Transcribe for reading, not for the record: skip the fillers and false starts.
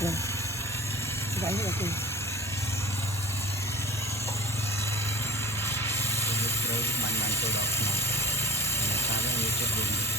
Rồi, gãy rồi kìa. Mình mình tôi đọc mà sao nó như chết luôn.